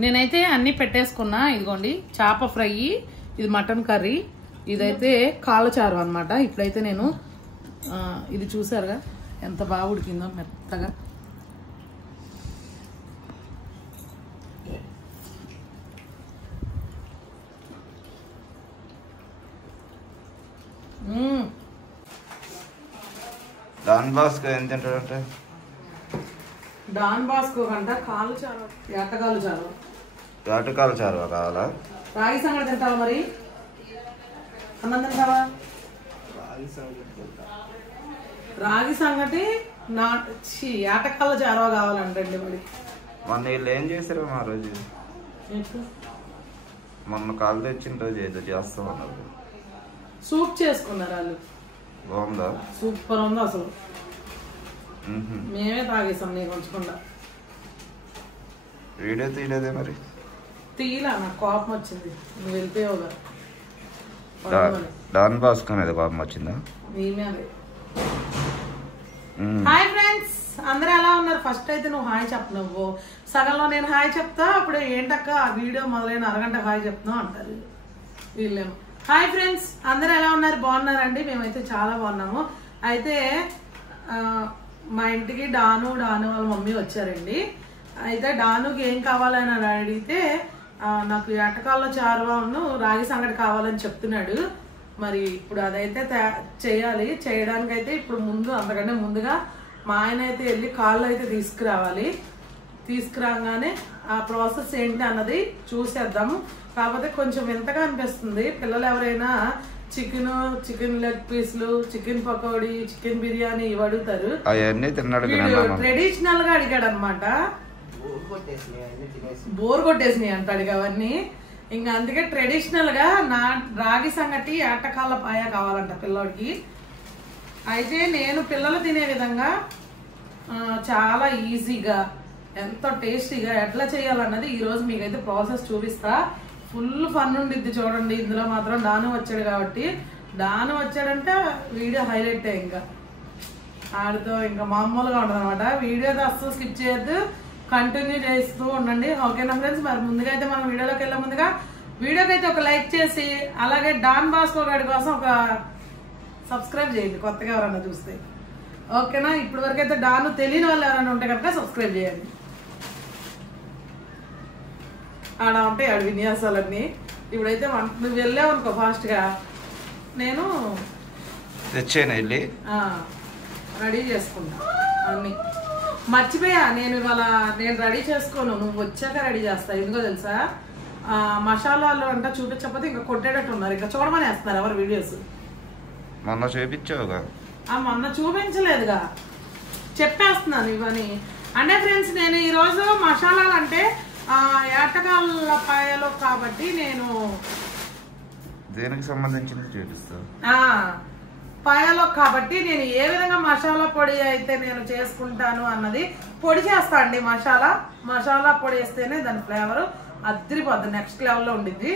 నేనైతే అన్ని పెట్టేసుకున్నా. ఇదిగోండి చేప ఫ్రై, ఇది మటన్ కర్రీ, ఇదైతే కాళ్ళ చారు అనమాట. ఇప్పుడైతే నేను ఇది చూసారుగా ఎంత బాగా ఉడికిందో మెత్తగా. డాన్ బాస్కో ఎంత తింటాడంటే? డాన్ బాస్కో కంట కాళ్ళు చారు, ఏటకాలు చారు. ఏటకాలు చారు కావాలా? రాగి సంగటి తింటావా? మరి అన్నం తింటావా? రాగి సంగటి ఏటకాల చారు కావాలంటండి. మరి మొన్న వీళ్ళు ఏం చేశారు మా రోజు? మొన్న కాళ్ళు తెచ్చిన రోజు ఏదో చేస్తామన్నారు. సూప్ చేసుకున్నారు వాళ్ళు. బాగుందా? సూపర్ ఉంది అసలు. మేమే తాగేసాం నీకు ఉంచకుండా. వీడియో తీయలేదే మరి? తీయలా, నాకు కోపం వచ్చింది. నువ్వు వెళ్ళిపోయావుగా. డాన్ బాస్కో మీద కోపం వచ్చిందా? నీ మీదే. హాయ్ ఫ్రెండ్స్, అందరూ ఎలా ఉన్నారు? ఫస్ట్ అయితే నువ్వు హాయ్ చెప్పు. నువ్వు సగంలో నేను హాయ్ చెప్తా, అప్పుడు ఏంటక్క ఆ వీడియో మొదలైన అరగంట హాయ్ చెప్తున్నావు అంటారు వీళ్ళేమో. హాయ్ ఫ్రెండ్స్, అందరూ ఎలా ఉన్నారు? బాగున్నారండి? మేమైతే చాలా బాగున్నాము. అయితే మా ఇంటికి డాను వాళ్ళ మమ్మీ వచ్చారండి. అయితే డానుకి ఏం కావాలని అడిగితే నాకు ఏటకాల్లో చారువాను రాగి సంగటి కావాలని చెప్తున్నాడు. మరి ఇప్పుడు అదైతే చేయాలి. చేయడానికైతే ఇప్పుడు అంతకంటే ముందుగా మా ఆయన అయితే వెళ్ళి కాళ్ళు అయితే తీసుకురాగానే ఆ ప్రాసెస్ ఏంటి అన్నది చూసేద్దాము. కాకపోతే కొంచెం వింతగా అనిపిస్తుంది. పిల్లలు ఎవరైనా చికెన్ లెగ్ పీస్లు, చికెన్ పకోడీ, చికెన్ బిర్యానీ ఇవి అడుగుతారు. ట్రెడిషనల్ గా అడిగాడు అనమాట. బోర్ కొట్టేసినాయి అంటాడు అవన్నీ. ఇంకా అందుకే ట్రెడిషనల్ గా రాగి సంగటి ఏటకాల పాయ కావాలంట పిల్లోడికి. అయితే నేను పిల్లలు తినే విధంగా చాలా ఈజీగా, ఎంతో టేస్టీగా ఎట్లా చేయాలన్నది ఈరోజు మీకైతే ప్రాసెస్ చూపిస్తా. ఫుల్ ఫన్ ఉండిద్ది చూడండి. ఇందులో మాత్రం డాను వచ్చాడు కాబట్టి, డాను వచ్చాడంటే వీడియో హైలైట్. ఇంకా ఆడితో ఇంకా మామూలుగా ఉండదు అనమాట. వీడియోతో అస్సలు స్కిప్ చేయొద్దు, కంటిన్యూ చేస్తూ ఉండండి. ఓకేనా ఫ్రెండ్స్? మరి ముందుగా అయితే మనం వీడియోలోకి వెళ్ళే ముందుగా వీడియోకి అయితే ఒక లైక్ చేసి, అలాగే డాన్ బాస్కో గారి కోసం ఒక సబ్స్క్రైబ్ చేయండి కొత్తగా ఎవరన్నా చూస్తే. ఓకేనా? ఇప్పటి వరకు అయితే డాను తెలియని వాళ్ళు ఎవరైనా ఉంటే కనుక సబ్స్క్రైబ్ చేయండి. ఆడ ఉంటాయి ఆడ విన్యాసాలన్నీ. ఇప్పుడైతే నువ్వు వెళ్ళావు అనుకో ఫాస్ట్ గా, నేను రెడీ చేసుకుంటా అన్ని. మర్చిపోయా, నేను ఇవాళ రెడీ చేసుకోను, నువ్వు వచ్చాక రెడీ చేస్తా. ఎందుకో తెలుసా? మసాలాలు అంట చూపించకపోతే ఇంకా కొట్టేటట్టు ఉన్నారు. ఇంకా చూడమని వేస్తున్నారు ఎవరు వీడియోస్. మొన్న చూపించావుగా? మొన్న చూపించలేదుగా, చెప్పేస్తున్నాను ఇవన్నీ. అంటే ఫ్రెండ్స్, నేను ఈరోజు మసాలాలు అంటే ఏటకాల పాయలో కాబట్టి నేను దేనికి సంబంధించింది చూపిస్తా. పాయలో కాబట్టి నేను ఏ విధంగా మసాలా పొడి అయితే నేను చేసుకుంటాను అన్నది పొడి చేస్తా అండి. మసాలా పొడి వేస్తేనే దాని ఫ్లేవర్ అదిరిపోద్ది, నెక్స్ట్ లెవెల్లో ఉండిద్ది.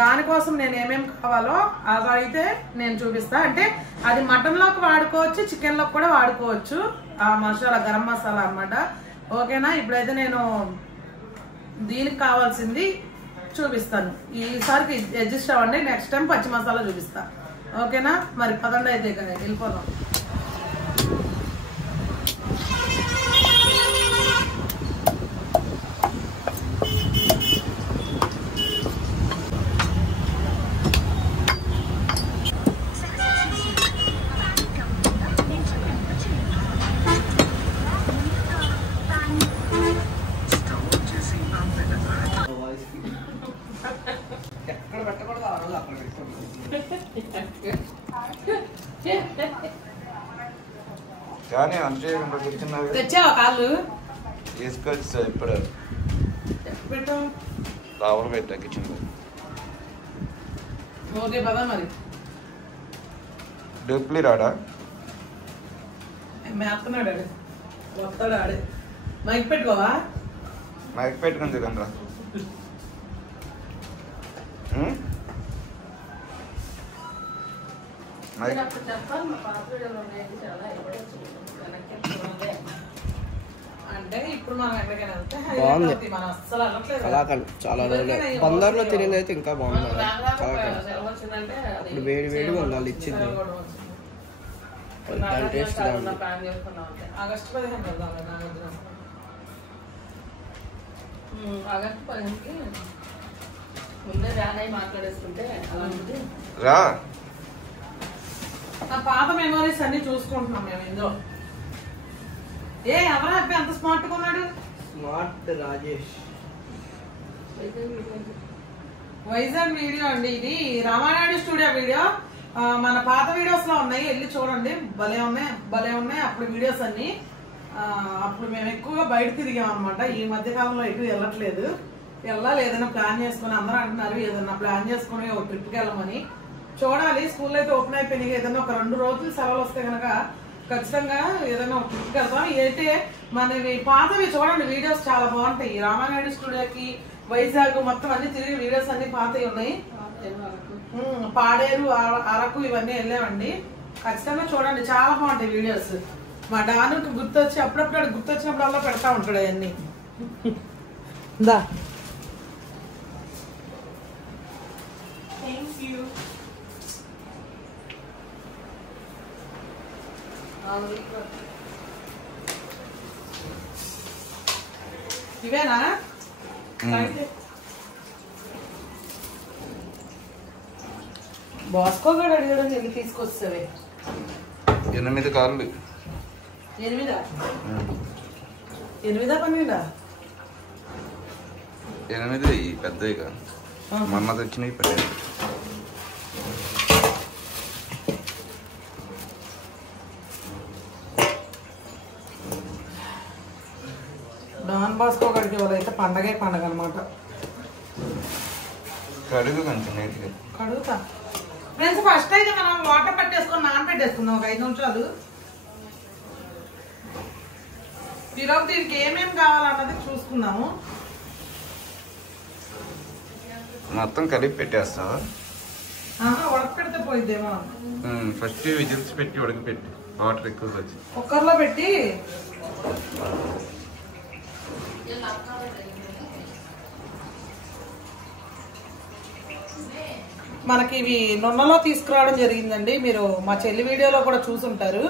దానికోసం నేను ఏమేమి కావాలో అదైతే నేను చూపిస్తా. అంటే అది మటన్ లోకి వాడుకోవచ్చు, చికెన్ లోకి కూడా వాడుకోవచ్చు. ఆ మసాలా గరం మసాలా అన్నమాట. ఓకేనా? ఇప్పుడైతే నేను దీనికి కావాల్సింది చూపిస్తాను. ఈసారికి అడ్జస్ట్ అవ్వండి, నెక్స్ట్ టైం పచ్చి మసాలా చూపిస్తా. ఓకేనా? మరి పదండి అయితే వెళ్ళిపోదాం. కానీ అంటే తెచ్చావా కాళ్ళు? తీసుకొచ్చా ఇప్పుడు రావడం పెట్టా కిచెన్. ఓకే పదా మరి. డొప్లీ రాడా? మేస్తున్నాడు ఆడు, వస్తాడు ఆడే. మైక్ పెట్టుకోవా? మైక్ పెట్టుకుంది కనరా. అంటే ఇప్పుడు మనం ఎక్కడికైనా వెళ్తే బాగుంది. మనం అస్సలు వెళ్ళట్లేదు. కలాకండ్ చాలా రోజులు బందర్లో తినేది అయితే ఇంకా బాగుంది కదా కలాకండ్. సెలవు వచ్చిందంటే అది ఇప్పుడు వేడి వేడిగా ఉంది వాళ్ళు ఇచ్చింది. దాని టేస్ట్ గా ఉంది. ప్లాన్ చేసుకున్నాం అంటే ఆగస్టు 15 వెళ్దాం నాగార్జున. ఆగస్టు 15కి ముందే వ్యాన్ అయి మాట్లాడేసుకుంటే అలా ఉంది. రా నా పాత మెమరీస్ అన్ని చూసుకుంటున్నాం మేము ఇందులో. ఎవరు అబ్బాయి అంత స్మార్ట్ గా ఉన్నాడు? స్మార్ట్ రాజేష్. వైజాగ్ వీడియో అండి ఇది, రామానాయుడు స్టూడియో వీడియో. మన పాత వీడియోస్ లో ఉన్నాయి, వెళ్ళి చూడండి. భలే ఉన్నాయి అప్పుడు వీడియోస్ అన్ని. అప్పుడు మేము ఎక్కువగా బయట తిరిగాం అనమాట. ఈ మధ్య కాలంలో ఎటు వెళ్ళట్లేదు. వెళ్ళాలి ఏదైనా ప్లాన్ చేసుకుని, అందరూ అంటున్నారు ఏదైనా ప్లాన్ చేసుకుని ఒక ట్రిప్కి వెళ్ళమని. చూడాలి, స్కూల్ అయితే ఓపెన్ అయిపోయినాయి. ఏదైనా ఒక 2 రోజులు సెలవులు వస్తే కనుక ఖచ్చితంగా ఏదైనా ఒక ట్రిప్కి వెళ్తాం. అయితే మనవి పాతవి చూడండి, వీడియోస్ చాలా బాగుంటాయి. రామానాయుడు స్టూడియోకి వైజాగ్ మొత్తం అన్ని తిరిగి వీడియోస్ అన్ని పాతవి ఉన్నాయి. పాడేరు, అరకు ఇవన్నీ వెళ్ళామండి. ఖచ్చితంగా చూడండి, చాలా బాగుంటాయి వీడియోస్. మా డానుకి గుర్తొచ్చి అప్పుడప్పుడు గుర్తొచ్చినప్పుడల్లా పెడతా ఉంటాడు అవన్నీ. దా ఇవేనా బాస్కో కూడా అడిగడం వెళ్ళి తీసుకొస్తావే. 8 కార్లు. 8 12 8 పెద్దవి కాదు, మొన్న తెచ్చినవి పెద్దవి. డాన్ బాస్కో గడికి వాళ్ళైతే పండగే పండగ అనమాట. కడుగు కొంచెం నీట్గా కడుగుతా ఫ్రెండ్స్. ఫస్ట్ అయితే మనం వాటర్ పెట్టేసుకొని నానబెట్టేసుకుందాం ఒక 5 నిమిషాలు. ఈరోజు దీనికి ఏమేమి కావాలన్నది చూసుకుందాము. మొత్తం కలిపి పెట్టేస్తావా? ఉడకపెడితే పోయిద్దేమో. ఫస్ట్ విజిల్స్ పెట్టి ఉడకపెట్టి వాటర్ ఎక్కువ వచ్చి కుక్కర్లో పెట్టి మనకి ఇవి నొన్నలో తీసుకురావడం జరిగిందండి. మీరు మా చెల్లి వీడియోలో కూడా చూసుంటారు.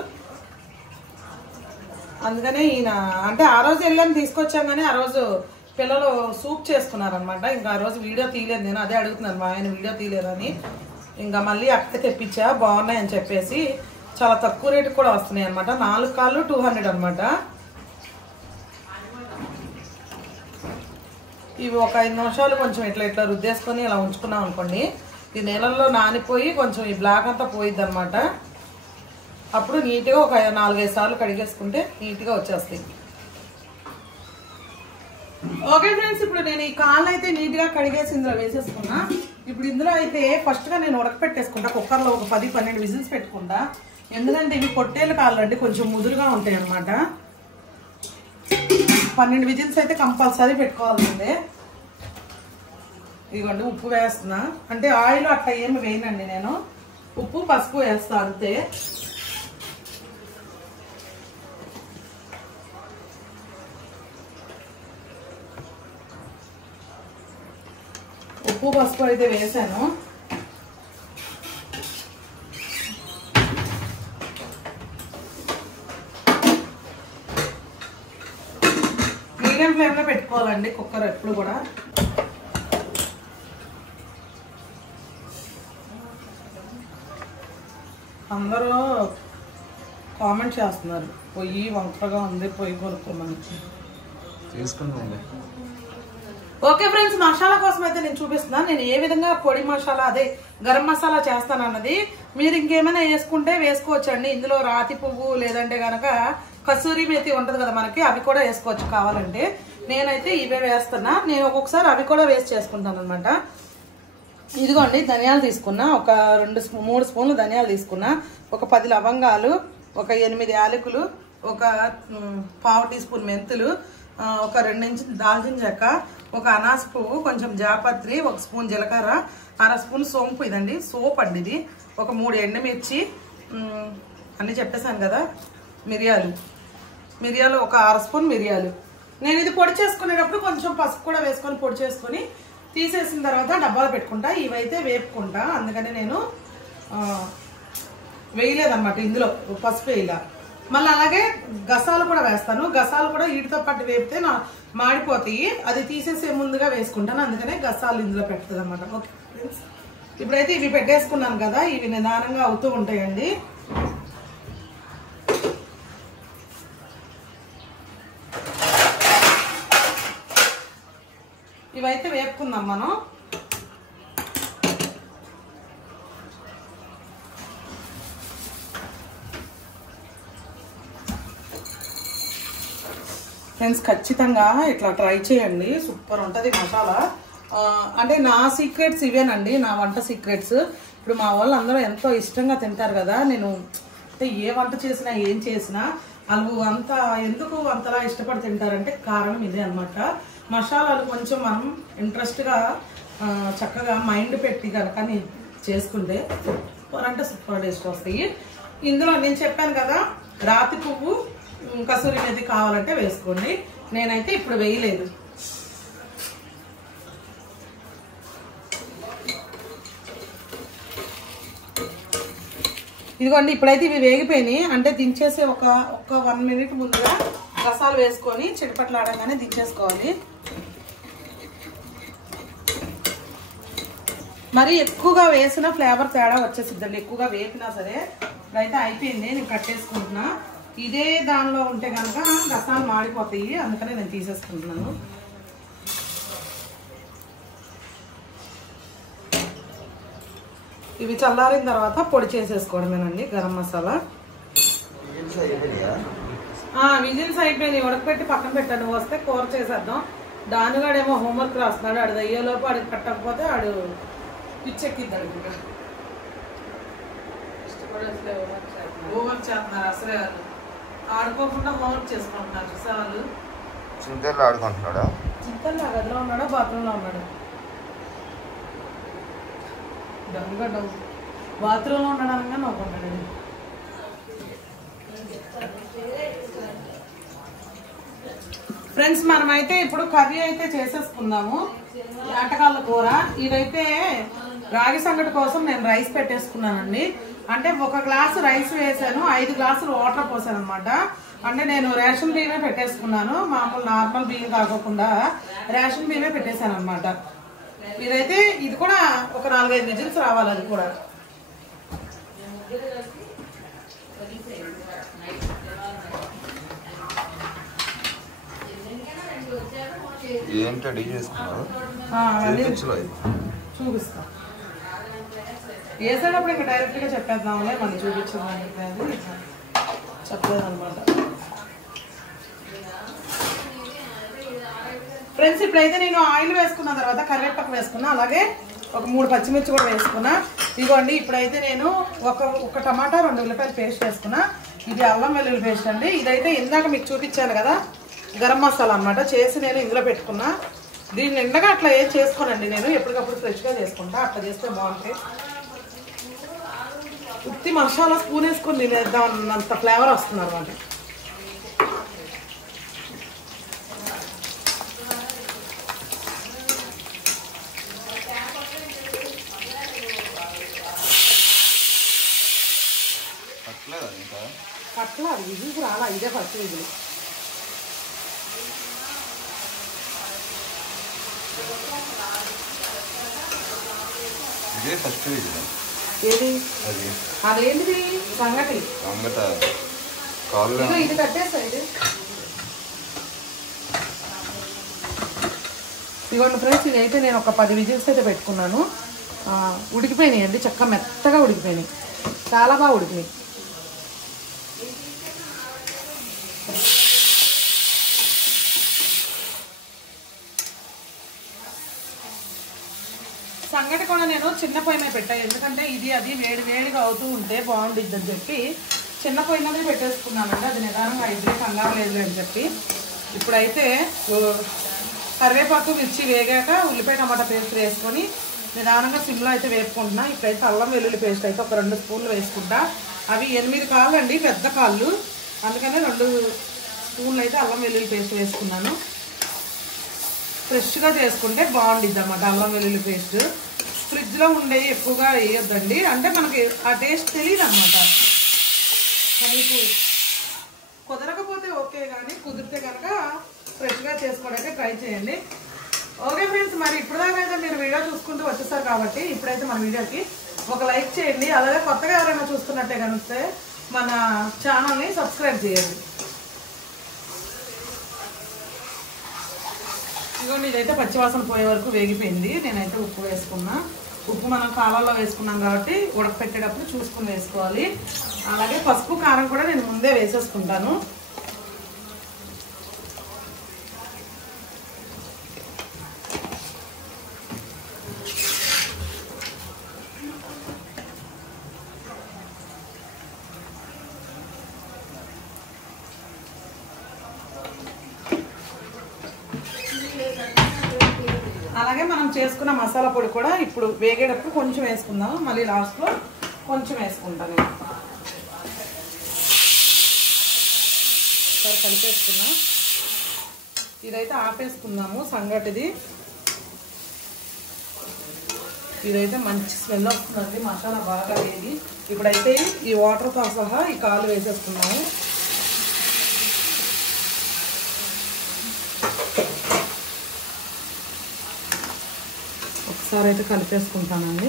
అందుకనే ఈయన అంటే ఆ రోజు వెళ్ళాను తీసుకొచ్చాం, కానీ ఆ రోజు పిల్లలు సూప్ చేసుకున్నారనమాట. ఇంకా ఆ రోజు వీడియో తీయలేదు. నేను అదే అడుగుతున్నాను, మా ఆయన వీడియో తీయలేదని. ఇంకా మళ్ళీ అక్క తెప్పించా, బాగున్నాయని చెప్పేసి. చాలా తక్కువ రేటు కూడా వస్తున్నాయి అనమాట. 4 కాళ్ళు 200 అనమాట. ఇవి ఒక 5 నిమిషాలు కొంచెం ఇట్లా రుద్దేసుకొని ఇలా ఉంచుకున్నాం అనుకోండి, ఈ నీళ్ళల్లో నానిపోయి కొంచెం ఈ బ్లాక్ అంతా పోయిద్ది అనమాట. అప్పుడు నీట్గా ఒక 4-5 సార్లు కడిగేసుకుంటే నీట్గా వచ్చేస్తాయి. ఓకే ఫ్రెండ్స్, ఇప్పుడు నేను ఈ కాళ్ళు అయితే నీట్గా కడిగేసి ఇందులో వేసేసుకున్నా. ఇప్పుడు ఇందులో అయితే ఫస్ట్గా నేను ఉడకపెట్టేసుకుంటా. కుక్కర్లో ఒక 10-12 విజిల్స్ పెట్టుకుంటా. ఎందుకంటే ఇవి పొట్టేలు కాళ్ళు అండి, కొంచెం ముదురుగా ఉంటాయి అనమాట. 12 విజిల్స్ అయితే కంపల్సరీ పెట్టుకోవాల్సిందే. ఇదిగోండి ఉప్పు వేస్తున్నా, అంటే ఆయిల్ అట్లా ఏమి వేయనండి నేను. ఉప్పు పసుపు వేస్తా అంతే. ఉప్పు పసుపు అయితే వేసాను. మీడియం ఫ్లేమ్ లో పెట్టుకోవాలండి కుక్కర్ ఎప్పుడు కూడా. అందరూ కామెంట్ చేస్తున్నారు, పొయ్యి వంకరగా ఉంది, పొయ్యి కొనుక్కోమని. తీసుకుందాం. ఓకే ఫ్రెండ్స్, మసాలా కోసం అయితే నేను చూపిస్తున్నాను. నేను ఏ విధంగా పొడి మసాలా అదే గరం మసాలా చేస్తాను అన్నది. మీరు ఇంకేమైనా వేసుకుంటే వేసుకోవచ్చండి. ఇందులో రాతి పువ్వు లేదంటే గనక కసూరి మేతి ఉంటది కదా మనకి, అవి కూడా వేసుకోవచ్చు కావాలంటే. నేనైతే ఇవే వేస్తున్నా. నేను ఒక్కొక్కసారి అవి కూడా వేస్ట్ చేసుకుంటాను అనమాట. ఇదిగోండి ధనియాలు తీసుకున్నా, ఒక 3 స్పూన్లు ధనియాలు తీసుకున్నా, ఒక 10 లవంగాలు, ఒక 8 యాలకులు, ఒక 1/2 టీ స్పూన్ మెంతులు, ఒక 2 ఇంచులు దాల్చిన చెక్క, ఒక అనాస పువ్వు, కొంచెం జాపత్రి, 1 స్పూన్ జీలకర్ర, 1/2 స్పూన్ సోంపు, ఇదండి సోప్ అండి ఇది, ఒక 3 ఎండుమిర్చి, అన్నీ చెప్పేశాను కదా. మిరియాలు ఒక 1/2 స్పూన్ మిరియాలు, నేను ఇది పొడి చేసుకునేటప్పుడు కొంచెం పసుపు కూడా వేసుకొని పొడి చేసుకొని తీసేసిన తర్వాత డబ్బాలు పెట్టుకుంటా. ఇవైతే వేపుకుంటా, అందుకని నేను వేయలేదన్నమాట, ఇందులో పసుపు వేయలే. మళ్ళీ అలాగే గసాలు కూడా వేస్తాను. గసాలు కూడా వీటితో పాటు వేపితే మాడిపోతాయి, అది తీసేసే ముందుగా వేసుకుంటాను, అందుకనే గసాలు ఇందులో పెడుతుంది అనమాట. ఓకే ఫ్రెండ్స్, ఇప్పుడైతే ఇవి పెట్టేసుకున్నాను కదా, ఇవి నిదానంగా అవుతూ ఉంటాయండి. ఇవైతే వేపుకుందాం మనం. ఫ్రెండ్స్ ఖచ్చితంగా ఇట్లా ట్రై చేయండి, సూపర్ ఉంటుంది మసాలా. అంటే నా సీక్రెట్స్ ఇవేనండి, నా వంట సీక్రెట్స్. ఇప్పుడు మా వాళ్ళు అందరూ ఎంతో ఇష్టంగా తింటారు కదా, నేను అంటే ఏ వంట చేసినా ఏం చేసినా వాళ్ళు ఎందుకు అంతలా ఇష్టపడి తింటారంటే కారణం ఇదే అనమాట. మసాలాలు కొంచెం మనం ఇంట్రెస్ట్గా చక్కగా మైండ్ పెట్టి కనుక చేసుకుంటే సూపర్ అంటే సూపర్ టేస్ట్ వస్తాయి. ఇందులో నేను చెప్పాను కదా, రాతి పువ్వు కసూరి మేతి కావాలంటే వేసుకోండి, నేనైతే ఇప్పుడు వేయలేదు. ఇదిగోండి, ఇప్పుడైతే ఇవి వేగిపోయినాయి. అంటే దించేసి ఒక 1 మినిట్ ముందుగా గసాలు వేసుకొని చిటపట్లాడగానే దించేసుకోవాలి. మరి ఎక్కువగా వేసిన ఫ్లేవర్ తేడా వచ్చేసిద్దండి, ఎక్కువగా వేపినా సరే. ఇప్పుడైతే అయిపోయింది, నేను కట్టేసుకుంటున్నా. ఇదే దానిలో ఉంటే కనుక గసాలు మాడిపోతాయి, అందుకనే నేను తీసేసుకుంటున్నాను. ఇవి చల్లారిన తర్వాత పొడి చేసేసుకోవడమేనండి గరం మసాలా. విజిల్స్ అయిపోయినాయి, ఉడకపెట్టి పక్కన పెట్టండి, వస్తే కూర చేసేద్దాం. దానిగాడేమో హోంవర్క్ రాస్తున్నాడు, ఆడు అయ్యేలోపు ఆడికి కట్టకపోతే ఆడు పిచ్చెక్కిద్దాడు. హోంవర్క్ చేస్తున్నారు అసలే, వాళ్ళు ఆడుకోకుండా హోంవర్క్ చేసుకుంటున్నారు చూసేవాళ్ళు. చింతల్లో ఆడుకుంటున్నాడా? చింతల్లో గదిలో ఉన్నాడా బాత్రూంలో ఉన్నాడు? బాత్రూంలో ఉండడానికి నవ్వుకుంటాడు. ఫ్రెండ్స్ మనమైతే ఇప్పుడు కర్రీ అయితే చేసేసుకుందాము. ఆటకాళ్ళ కూర ఇదైతే రాగి సంగటి కోసం నేను రైస్ పెట్టేసుకున్నానండి. అంటే 1 గ్లాసు రైస్ వేసాను, 5 గ్లాసులు వాటర్ పోసాను అనమాట. అంటే నేను రేషన్ బియ్యమే పెట్టేసుకున్నాను, మామూలు నార్మల్ బియ్యం కాకుండా రేషన్ బియ్యమే పెట్టేశాను అనమాట. ఇదైతే ఇది కూడా ఒక 4-5 విజిల్స్ రావాలి. అది కూడా చూపిస్తా. వేసేటప్పుడు ఇంకా డైరెక్ట్ గా చెప్పేద్దాంలే, మళ్ళీ చూపించలేదు చెప్పలేదు అనమాట. ఫ్రెండ్స్ ఇప్పుడైతే నేను ఆయిల్ వేసుకున్న తర్వాత కరివేపాకు వేసుకున్నా, అలాగే ఒక 3 పచ్చిమిర్చి కూడా వేసుకున్నా. ఇదిగోండి, ఇప్పుడైతే నేను ఒక టమాటా 2 ఉల్లిపాయలు పేస్ట్ వేసుకున్నా. ఇది అల్లం వెల్లుల్లి పేస్ట్ అండి. ఇదైతే ఇందాక మీకు చూపించాను కదా గరం మసాలా అనమాట, చేసి నేను ఇందులో పెట్టుకున్నా. దీన్ని నిండగా అట్లా ఏం చేసుకోనండి, నేను ఎప్పటికప్పుడు ఫ్రెష్గా చేసుకుంటా, అట్లా చేస్తే బాగుంటాయి. ఉత్తి మసాలా స్పూన్ వేసుకొని తినేద్దాం అన్నంత ఫ్లేవర్ వస్తుంది అనమాట. అట్లా అది విజిల్స్ రాలా, ఇదే ఫస్ట్ విజిల్. ఇదే ఫస్ట్ విజిల్. ఏది అదేంటిది సంగటి ఇది కట్టేస్తా. ఇదిగోండి ఫ్రెండ్స్, ఇదైతే నేను ఒక 10 విజిల్స్ అయితే పెట్టుకున్నాను. ఉడికిపోయినాయి అండి, చక్కగా మెత్తగా ఉడికిపోయినాయి, చాలా బాగా ఉడికినాయి. సంగటి కూడా నేను చిన్న పొయ్యి మీద పెట్టాను, ఎందుకంటే ఇది అది వేడిగా అవుతూ ఉంటే బాగుండిద్ది అని చెప్పి చిన్న పొయ్యి మీద పెట్టేసుకున్నానండి. అది నిదానంగా అయితే కంగారు లేదు అని చెప్పి. ఇప్పుడైతే కరివేపాకు మిర్చి వేగాక ఉల్లిపాయ టమాటా పేస్ట్ వేసుకొని నిదానంగా సిమ్లో అయితే వేపుకుంటున్నా. ఇప్పుడైతే అల్లం వెల్లుల్లి పేస్ట్ అయితే ఒక 2 స్పూన్లు వేసుకుంటా. అవి 8 కాళ్ళు అండి, పెద్ద కాళ్ళు, అందుకనే 2 స్పూన్లు అయితే అల్లం వెల్లుల్లి పేస్ట్ వేసుకున్నాను. ఫ్రెష్గా చేసుకుంటే బాగుండిద్ది అన్నమాట అల్లం వెల్లుల్లి పేస్ట్. ఫ్రిడ్జ్లో ఉండేవి ఎక్కువగా వేయొద్దండి, అంటే మనకి ఆ టేస్ట్ తెలియదు అనమాట. మీకు కుదరకపోతే ఓకే, కానీ కుదిరితే కనుక ఫ్రెష్గా చేసుకోవడానికి ట్రై చేయండి. ఓకే ఫ్రెండ్స్, మరి ఇప్పటిదాకా అయితే మీరు వీడియో చూసుకుంటూ వచ్చేసారు కాబట్టి ఇప్పుడైతే మన వీడియోకి ఒక లైక్ చేయండి. అలాగే కొత్తగా ఎవరైనా చూస్తున్నట్టే కనిపిస్తే మన ఛానల్ని సబ్స్క్రైబ్ చేయండి. ఇదిగోండి, ఇదైతే పచ్చివాసన పోయే వరకు వేగిపోయింది. నేనైతే ఉప్పు వేసుకున్నా. ఉప్పు మనం కాలాల్లో వేసుకున్నాం కాబట్టి ఉడకపెట్టేటప్పుడు చూసుకుని వేసుకోవాలి. అలాగే పసుపు కారం కూడా నేను ముందే వేసేసుకుంటాను. అలాగే మనం చేసుకున్న మసాలా పొడి కూడా ఇప్పుడు వేగేటప్పుడు కొంచెం వేసుకుందాం, మళ్ళీ లాస్ట్లో కొంచెం వేసుకుంటాను. సరే కలిపేసుకున్నాం. ఇదైతే ఆపేసుకుందాము సంగటిది. ఇదైతే మంచి స్మెల్ వస్తుందండి, మసాలా బాగా వేగి. ఇప్పుడైతే ఈ వాటర్తో సహా ఈ కాలు వేసేసుకున్నాము. ఒకసారి అయితే కలిపేసుకుంటానండి.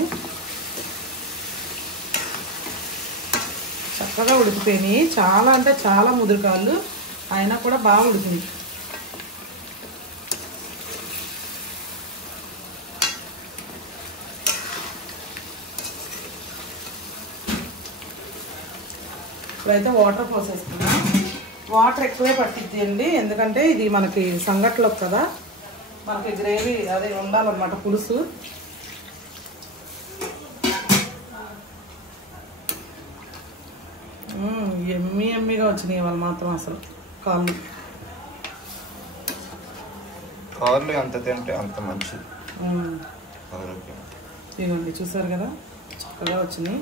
చక్కగా ఉడికిపోయినాయి. చాలా అంటే చాలా ముదురుకాళ్ళు అయినా కూడా బాగా ఉడికినాయి. ఇప్పుడైతే వాటర్ పోసేసుకున్నాం. వాటర్ ఎక్కువే పట్టిద్ది అండి, ఎందుకంటే ఇది మనకి సంగట్లో కదా, మనకి గ్రేవీ అదే ఉండాలన్నమాట, పులుసు. ఎమ్మి ఎమ్మిగా వచ్చినాయి వాళ్ళు మాత్రం. అసలు కాళ్ళు ఎంత తింటే అంత మంచిది. ఇదిగోండి, చూసారు కదా చక్కగా వచ్చినాయి.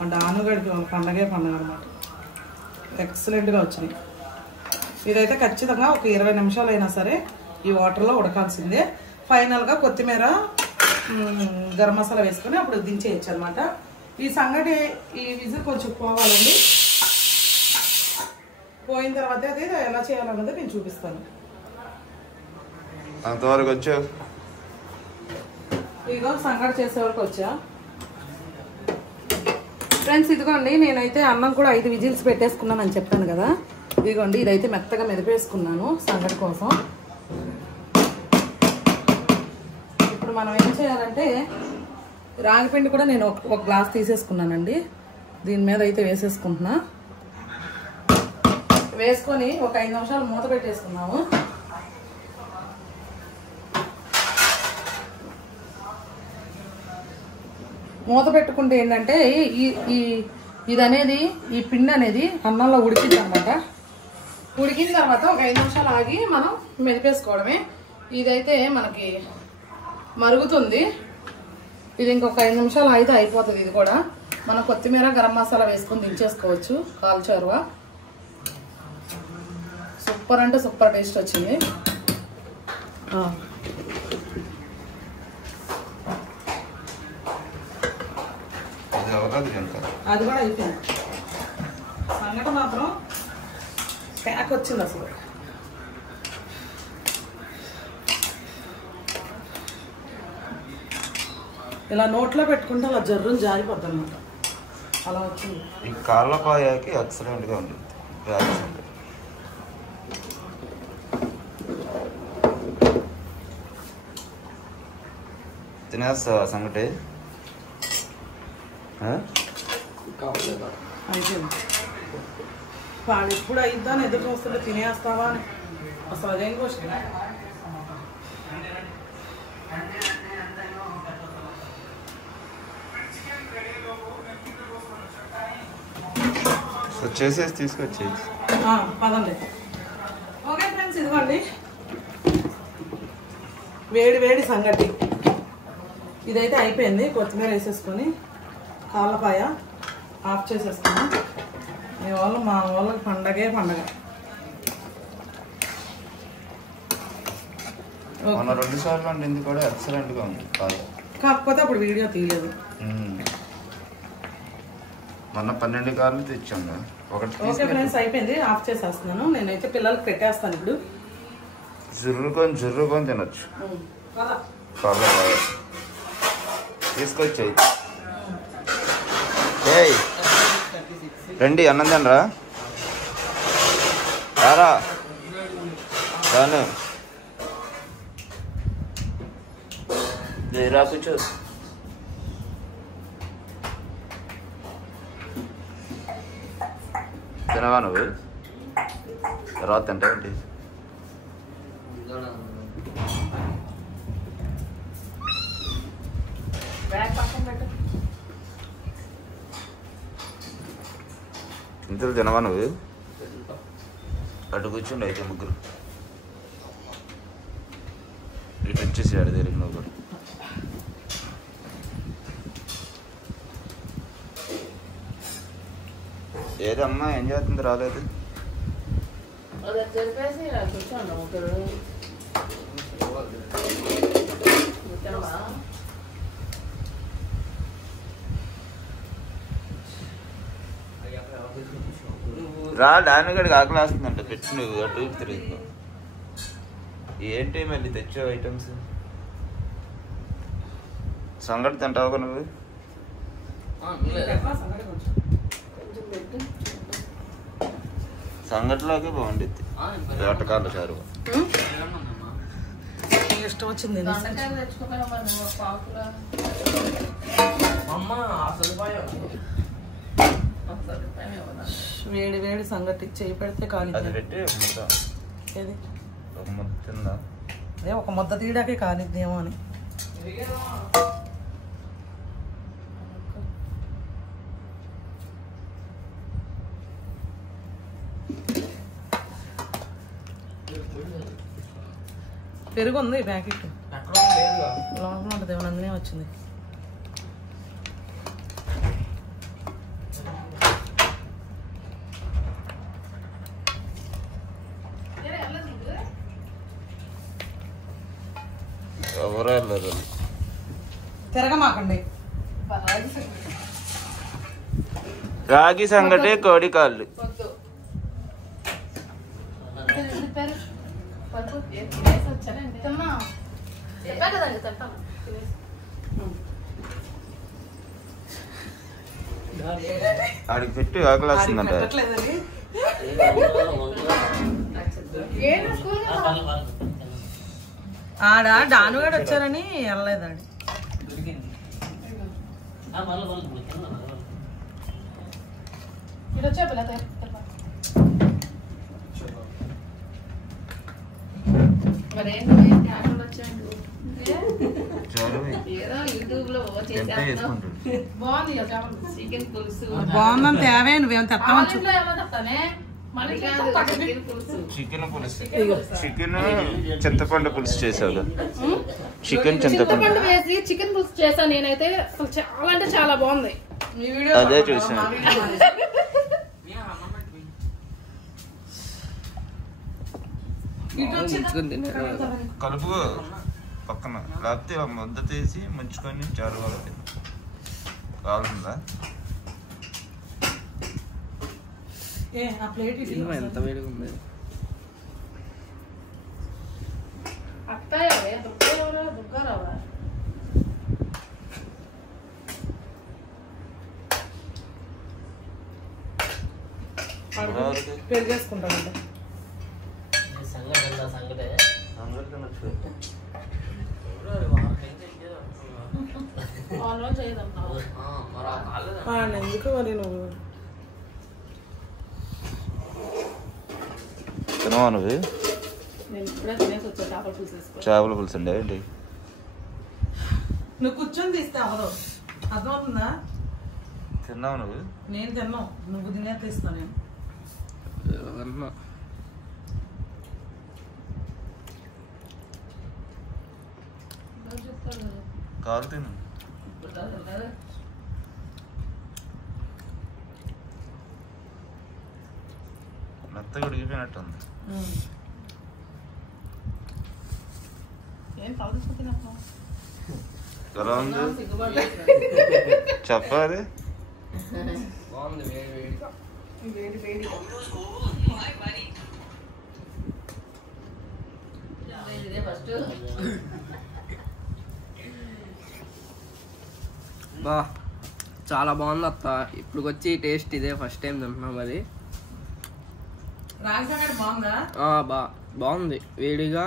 అంటే ఆనుగడికి వాళ్ళ పండగే పండగ అనమాట. ఎక్సలెంట్గా వచ్చినాయి. ఇదైతే ఖచ్చితంగా ఒక 20 నిమిషాలు అయినా సరే ఈ వాటర్లో ఉడకాల్సిందే. ఫైనల్గా కొత్తిమీర గరం మసాలా వేసుకొని అప్పుడు దించేయచ్చు అనమాట. ఈ సంగటి ఈ విజిల్ కొంచెం పోవాలండి. పోయిన తర్వాత అయితే ఎలా చేయాలన్నది నేను చూపిస్తాను. అంతవరకు వచ్చా ఇదిగో సంగటి చేసే వరకు వచ్చా ఫ్రెండ్స్. ఇదిగోండి, నేనైతే అన్నం కూడా 5 విజిల్స్ పెట్టేసుకున్నాను అని చెప్పాను కదా. ఇదిగోండి, ఇదైతే మెత్తగా మెదిపేసుకున్నాను సంగటి కోసం. ఇప్పుడు మనం ఏం చేయాలంటే రాగిపిండి కూడా నేను ఒక గ్లాస్ తీసేసుకున్నానండి. దీని మీద అయితే వేసేసుకుంటున్నా. వేసుకొని ఒక 5 నిమిషాలు మూత పెట్టేసుకున్నాము. మూత పెట్టుకుంటే ఏంటంటే ఇది అనేది ఈ పిండి అనేది అన్నంలో ఉడికింది అనమాట. ఉడికిన తర్వాత ఒక 5 నిమిషాలు ఆగి మనం మెదిపేసుకోవడమే. ఇదైతే మనకి మరుగుతుంది. ఇది ఇంకొక 5 నిమిషాలు అయితే అయిపోతుంది. ఇది కూడా మనం కొత్తిమీర గరం మసాలా వేసుకొని దించేసుకోవచ్చు. కాల్చరువా సూపర్ అంటే సూపర్ టేస్ట్ వచ్చింది. అది కూడా అయిపోయింది. సంగటి మాత్రం ప్యాక్ వచ్చింది అసలు. ఇలా నోట్లో పెట్టుకుంటే అలా జర్రుని జారిపోద్ది అనమాట. అలా వచ్చింది. ఈ కాళ్ళపాయకి ఎక్సలెంట్గా ఉంటుంది. తినేస్తావా సంగటి? అయిపోయింది. వాడు ఎప్పుడు అయిద్దా అని ఎదురు చూస్తుంటే తినేస్తావా అని అసలు అదేం క్వశ్చన్. చేసేసి తీసుకొచ్చి పదండి. ఓకే ఫ్రెండ్స్, ఇదిగోండి వేడి వేడి సంగటి. ఇదైతే అయిపోయింది. కొత్తిమీర వేసేసుకొని కాళ్ళపాయ ఆఫ్ చేసేసుకున్నాం. మీ వాళ్ళు మా వాళ్ళకి పండగే పండగ. మన 2 సార్లు వండింది కూడా ఎక్సలెంట్ గా ఉంది కాదు, కాకపోతే అప్పుడు వీడియో తీయలేదు. మొన్న 12 కార్లు తెచ్చాము. ఒకటి ఓకే ఫ్రెండ్స్, అయిపోయింది, ఆఫ్ చేసేస్తున్నాను. నేనైతే పిల్లలకి పెట్టేస్తాను ఇప్పుడు. జుర్రుకొని తినొచ్చు. తీసుకొచ్చాయి. ఏయ్ రండి, అన్నం తినరా? రారా రాను, రా కూర్చో. తినవా నువ్వు? తర్వాత తింటా ఏంటి? ఇంతలు తినవా నువ్వు? అటు కూర్చుండి అయితే ముగ్గురు, ఇటు వచ్చేసి ఆడ దగ్గరికి నువ్వు కూడా. ఏదమ్మా ఏం చేస్తుంది? రాలేదు. రా, నాన్నగడికి ఆకలి వస్తుందంట. పెట్టి నువ్వు అటు తిరుగుతావు ఏంటి? మళ్ళీ తెచ్చావు ఐటమ్స్. సంగటి తింటావు నువ్వు? సంగటిలోకి బాగుండిద్ది, రటకాల చారు. ఇష్టం వచ్చింది. వేడి వేడి సంగటి చేయి పెడితే కాలి. అది పెట్టి ఏది ఒక ముద్ద తిందా? అదే ఒక ముద్ద తీయడాకే కాలిద్దేమో అని. పెరుగు ఉంది ప్యాకెట్ లోపల ఉంటుంది, అందునే వచ్చింది. ఎవరే వెళ్ళరు, తిరగమాకండి. రాగి సంగటి, కోడి కాళ్ళు. ఆడికి పెట్టి ఆకలి వస్తుందంట. ఆడ డానుగాడు వచ్చారని వెళ్ళలేదు. ఆడి బాగుందని తేవే, నువ్వేం తెస్తావచ్చు. చికెన్ పులుసు, చికెన్ చింతపండు పులుసు చేసావు. చికెన్ చింతపండు వేసి చికెన్ పులుసు చేసాను నేనైతే. అసలు చాలా అంటే చాలా బాగుంది. అదే చూసాను. కలుపు పక్కన, లేకపోతే ముద్ద తీసి ముంచుకొని చారు కావాల్సిందా? ఎంత వేడిగా ఉంది. పెరిగేసుకుంటామంట. ఎందుకు మరి నువ్వు తినవా నువ్వు? చేపల పులుసు అండి ఏంటి? నువ్వు కూర్చొని తీస్తే అవదు, అర్థమవుతుందా? తిన్నావు నువ్వు? నేను తిన్నావు, నువ్వు తినే తీస్తా. నేను కాలు తిను. మెత్తగా ఉడికిపోయినట్టుంది. ఎలా ఉంది చెప్పాలి. బాగుంది వేడిగా. బా చాలా బాగుంది అత్త. ఇప్పుడు వచ్చి టేస్ట్ ఇదే ఫస్ట్ టైం తింటున్నాం. అది రాగి సంగటి బాగుందా? బాగుంది, వేడిగా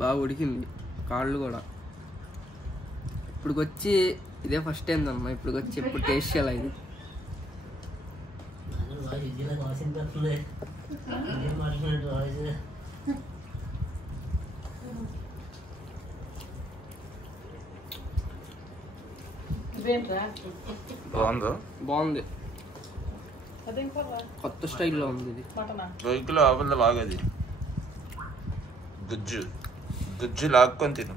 బాగా ఉడికింది. కాళ్ళు కూడా ఇప్పుడు వచ్చి ఇదే ఫస్ట్ టైం తింటున్నాం. ఇప్పుడు వచ్చి ఎప్పుడు టేస్ట్ చేయాలి ఇది. బాగుందా? బాగుంది, కొత్త స్టైల్లో ఉంది ఇది. బైక్లో ఆపల బాగది. గుజ్జు గుజ్జు లాక్కొని తిను.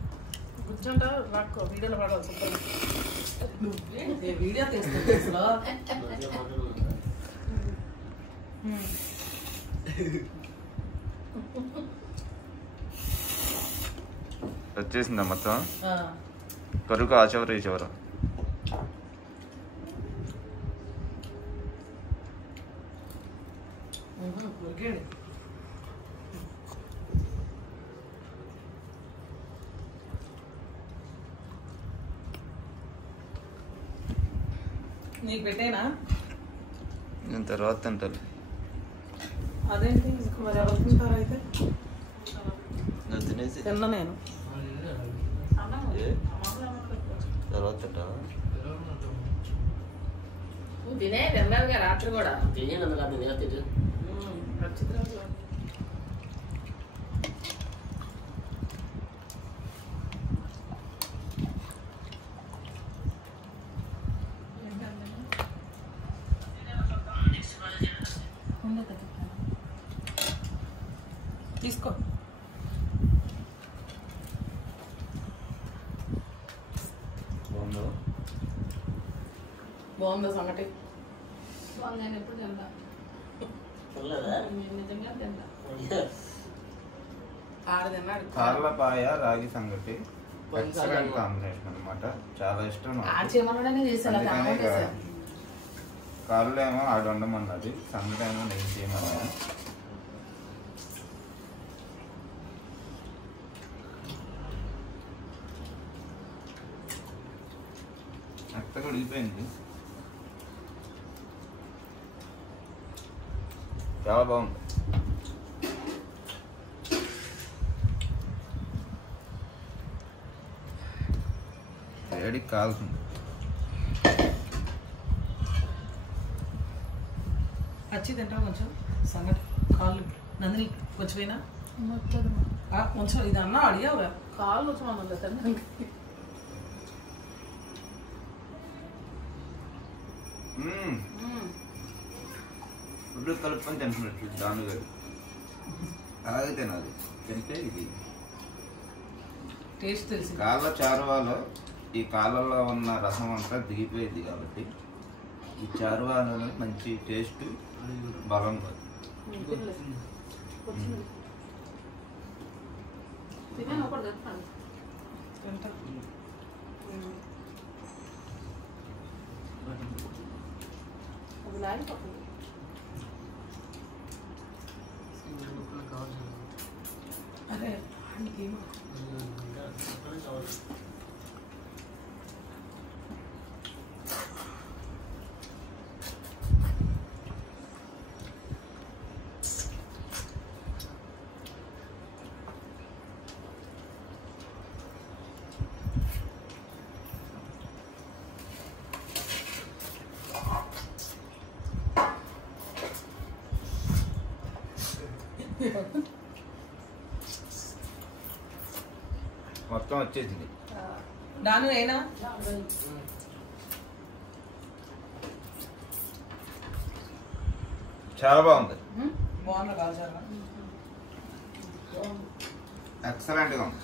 వీడియో తీస్తుంది అసలు. వచ్చేసిందా మొత్తం? కరుకు ఆ చివర ఈ చివర. నీకు పెట్టేనా? నేను తర్వాత తింటాను. అదేంటి మరి ఎవరు తింటారు అయితే? నువ్వు తినేసి తిన్నా నేను. తర్వాత తింటావా? తినే తిన్నారుగా రాత్రి కూడా. తీసుకో. బాగుందా? బాగుందా సంగటి? నేను ఎప్పుడు తింటా నిజంగా తింటా. ఆడ తిన్నాడు. కార్లపాయ రాగి సంగటి ఎక్సలెంట్ కాంబినేషన్ అనమాట. చాలా ఇష్టం నాకు. ఆడ చేయమన్నాడనే చేశాను. అందుకనే ఇక కాళ్ళు ఏమో ఆడ ఉండమన్నది, సంగటి ఏమో నేను చేయమన్నా. మెత్తగా ఉడికిపోయింది, చాలా బాగుంది. వేడికి కాల్సింది. వచ్చి తింటావు కొంచెం సంగటి. కాళ్ళు నందిని వచ్చిపోయినా కొంచెం ఇది అన్నా అడిగావుగా. కాళ్ళు వచ్చి తినడానికి. ఫుడ్ కలుపుకొని తింటున్నట్టు దాని గారు అలాగే తినాలి. తింటే ఇది టేస్ట్ తెలిసి కాళ్ళ చారువాలో ఈ కాళ్ళలో ఉన్న రసం అంతా దిగిపోయింది కాబట్టి ఈ చారువాలో మంచి టేస్ట్ బలంగా తింటా. అది లాగిపోతుంది. అదే నీకేమో మొత్తం వచ్చేసింది. దాని అయినా చాలా బాగుంది, బాగుంది కాల్చారా? ఎక్సలెంట్గా ఉంది.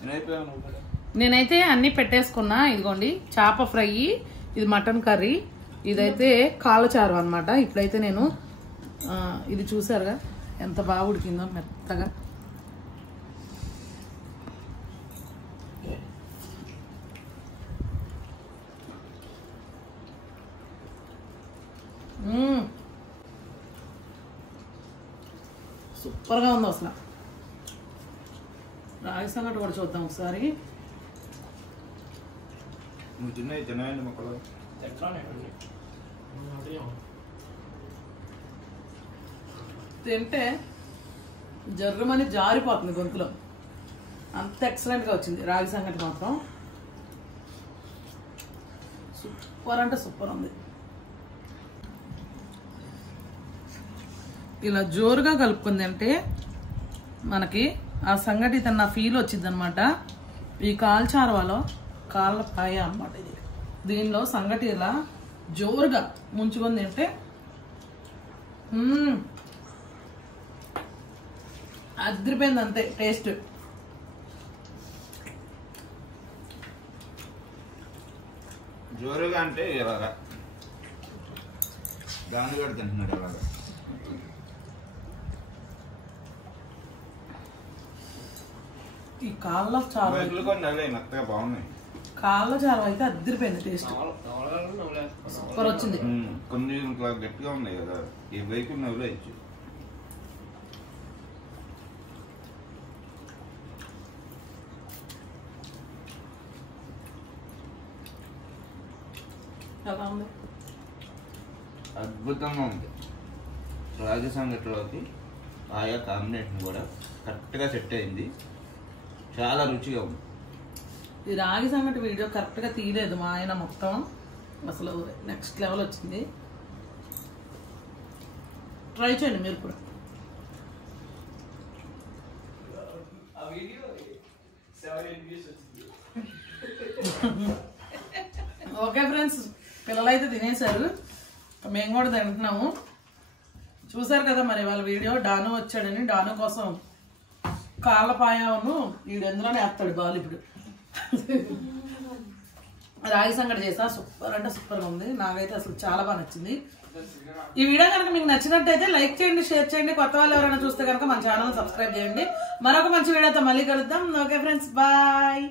తినైపోయావు నువ్వు కూడా. నేనైతే అన్ని పెట్టేసుకున్నా. ఇదిగోండి చేప ఫ్రై, ఇది మటన్ కర్రీ, ఇదైతే కాళ్ళ చారు అనమాట. ఇప్పుడైతే నేను ఇది చూసారుగా ఎంత బాగా ఉడికిందో మెత్తగా. సూపర్గా ఉంది అసలు. రాగి సంగటి కూడా చూద్దాం ఒకసారి. తినండి మొక్కలు. తింటే జర్రమని జారిపోతుంది గొంతులో, అంత ఎక్సలెంట్గా వచ్చింది రాగి సంగటి మాత్రం. సూపర్ అంటే సూపర్ ఉంది. ఇలా జోరుగా కలుపుకుంది అంటే మనకి ఆ సంగటి తిన్న ఫీల్ వచ్చింది అనమాట. ఈ కాల్చారువాలో కాళ్ళ పాయ అన్నమాట ఇది. దీనిలో సంగటి ఇలా జోరుగా ముంచుకుంది అంటే అదిరిపోయింది అంతే టేస్ట్. జోరుగా అంటే ఇలాగా దాన్ని కూడా తింటున్నాడు అలాగా. ఈ కాళ్ళ చారు మెత్తగా బాగున్నాయి. కాళ్ళ చారు అయితే అదిరిపోయింది టేస్ట్, సూపర్ వచ్చింది. కొన్ని గట్టిగా ఉన్నాయి కదా, ఈ వైపు నవ్వులేయచ్చు. ఎలా ఉంది? అద్భుతంగా ఉంది. రాగి సంగటిలోకి ఆయా కాంబినేషన్ కూడా కరెక్ట్గా సెట్ అయింది. చాలా రుచిగా ఉంది. ఈ రాగి సంగటి వీడియో కరెక్ట్గా తీయలేదు మా ఆయన, మొత్తం అసలు నెక్స్ట్ లెవెల్ వచ్చింది. ట్రై చేయండి మీరు కూడా. ఓకే ఫ్రెండ్స్, పిల్లలైతే తినేశారు, మేము కూడా తింటున్నాము. చూసారు కదా మరి వాళ్ళ వీడియో. డాను వచ్చాడని, డాను కోసం కాళ్ళపాయను వీడు ఎందులోనే వేస్తాడు బాలు. ఇప్పుడు రాగి సంగటి చేసా, సూపర్ అంటే సూపర్గా ఉంది. నాకైతే అసలు చాలా బాగా నచ్చింది. ఈ వీడియో కనుక మీకు నచ్చినట్టయితే లైక్ చేయండి, షేర్ చేయండి. కొత్త వాళ్ళు ఎవరైనా చూస్తే కనుక మన ఛానల్ సబ్స్క్రైబ్ చేయండి. మరొక మంచి వీడియోతో మళ్ళీ కలుద్దాం. Okay friends, bye.